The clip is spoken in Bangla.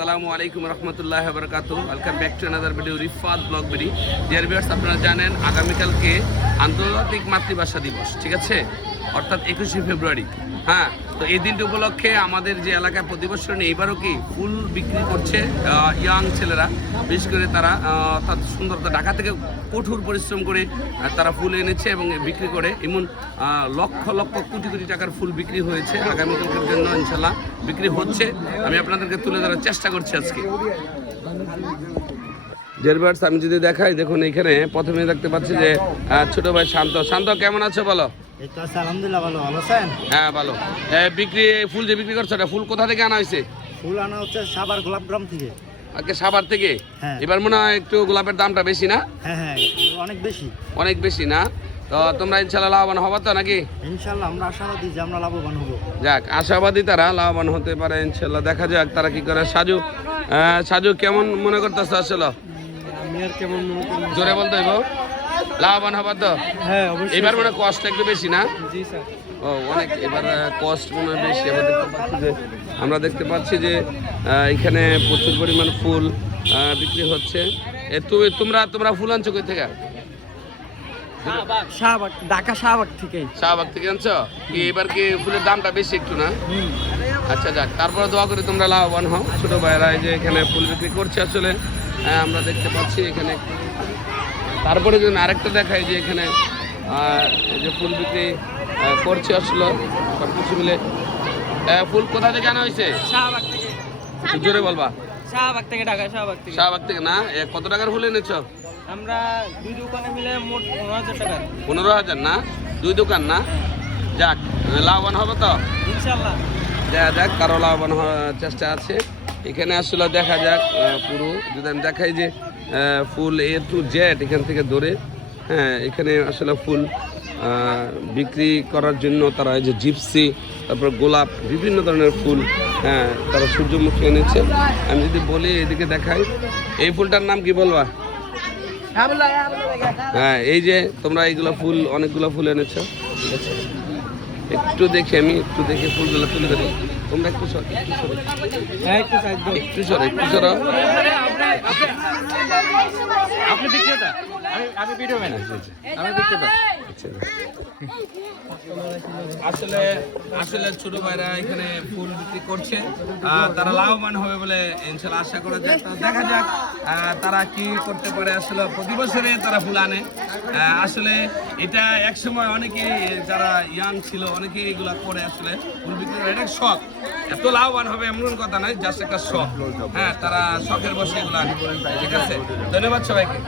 আসসালামু আলাইকুম রহমতুল্লাহ বারাকাতু। Welcome back to another video Rifat vlog video. Dear viewers, আপনারা জানেন আগামীকালকে আন্তর্জাতিক মাতৃভাষা দিবস, ঠিক আছে, অর্থাৎ 21শে ফেব্রুয়ারি। হ্যাঁ, তো এই দিনটি উপলক্ষে আমাদের যে এলাকায় প্রতি বছর এইবারও কি ফুল বিক্রি করছে ইয়াং ছেলেরা, বিশেষ করে তারা অর্থাৎ সুন্দরতা ঢাকা থেকে কঠোর পরিশ্রম করে তারা ফুল এনেছে এবং বিক্রি করে এমন লক্ষ লক্ষ কোটি কোটি টাকার ফুল বিক্রি হয়েছে। আগামীকালকের জন্য ইনশাল্লাহ বিক্রি হচ্ছে। আমি আপনাদেরকে তুলে ধরার চেষ্টা করছি আজকে। জেরবার্স আমি যদি দেখাই, দেখুন এখানে প্রথমে দেখতে পাচ্ছি যে ছোট ভাই শান্ত। শান্ত, কেমন আছো বলো? আলহামদুলিল্লাহ, ভালো আছেন? হ্যাঁ ভালো। বিক্রি ফুল যে বিক্রি করছো, ফুল কোথা থেকে আনা হয়েছে? ফুল আনা হচ্ছে সাভার গোলাপগ্রাম থেকে। আজকে সাভার থেকে? হ্যাঁ। এবার মনে হয় একটু গোলাপের দামটা বেশি না? হ্যাঁ হ্যাঁ, অনেক বেশি। অনেক বেশি না? তো তোমরা ইনশাল্লাহ লাভবান হবা তো নাকি? ইনশাল্লাহ আমরা আশাবাদী যে আমরা লাভবান হব। যাক, আশাবাদী তারা লাভবান হতে পারে ইনশাল্লাহ। দেখা যাক তারা কি করে। সাজু কেমন মনে করতেছে আসলে? আমি আর কেমন মনে করি, জোরে বলতে হইব। লাভবান হবার তো? হ্যাঁ অবশ্যই। এবার মনে কষ্ট একটু বেশি না? জি স্যার। ও অনেক, এবার কষ্ট মনে হয় বেশি। আমরা দেখতে পাচ্ছি যে এখানে প্রচুর পরিমাণ ফুল বিক্রি হচ্ছে। তোমরা ফুল আনছো কই থেকে? শাহবাগ, ঢাকা শাহবাগ থেকে। শাহবাগ থেকে আনছো? কি এবার কি ফুলের দামটা বেশি একটু না? আচ্ছা যাক, তারপরে দোয়া করি তোমরা লাভবান হও। ছোটো ভাইয়েরা এই যে এখানে ফুল বিক্রি করছে আসলে আমরা দেখতে পাচ্ছি এখানে। তারপরে যদি আরেকটা দেখাই যে এখানে এই যে ফুল বিক্রি করছে আসলে সব কিছু মিলে। ফুল কোথা থেকে আনা হয়েছে? শাহবাগ থেকে। জোরে বলবা। শাহবাগ থেকে, ঢাকা শাহবাগ থেকে। শাহবাগ থেকে না? কত টাকার ফুল এনেছো? আমরা দুই দোকানে মিলে মোট 15,000 টাকা। 15,000 না? দুই দোকান না? যাক, লাভবান হবে তো ইনশাল্লাহ। দেখা যাক, কারো লাভবান হওয়ার চেষ্টা আছে। এখানে আসলে দেখা যাক পুরো যদি আমি দেখাই যে ফুল এ টু জেড এখান থেকে ধরে, হ্যাঁ এখানে আসলে ফুল বিক্রি করার জন্য তারা এই যে জিপসি, তারপর গোলাপ, বিভিন্ন ধরনের ফুল, হ্যাঁ তারা সূর্যমুখী এনেছে। আমি যদি বলি এদিকে দেখাই, এই ফুলটার নাম কি বলবা? হ্যাঁ, এই যে তোমরা এইগুলো ফুল, অনেকগুলো ফুল এনেছো, ঠিক আছে। একটু দেখি, আমি একটু দেখে ফুলগুলো তুলে ধরি। তোমরা একটু সরো, একটু সরো। আপনি বিক্রেতা, আমি ভিডিও ম্যান। আমি বিক্রেতা। আসলে ছোট ভাইরা এখানে ফুল বিক্রি করছে, তারা লাভবান হবে বলে ইনশাল্লাহ আশা করা যায়। দেখা যাক তারা কি করতে পারে। আসলে প্রতি বছরে তারা ফুল আনে। আসলে এটা একসময় অনেকে যারা ইয়াং ছিল অনেকেই এগুলা করে, আসলে ফুল বিক্রি করে এটা শখ। এত লাভবান হবে এমন কথা নয়, জাস্ট একটা শখ। হ্যাঁ, তারা শখের বসে এগুলো আনে, ঠিক আছে। ধন্যবাদ সবাইকে।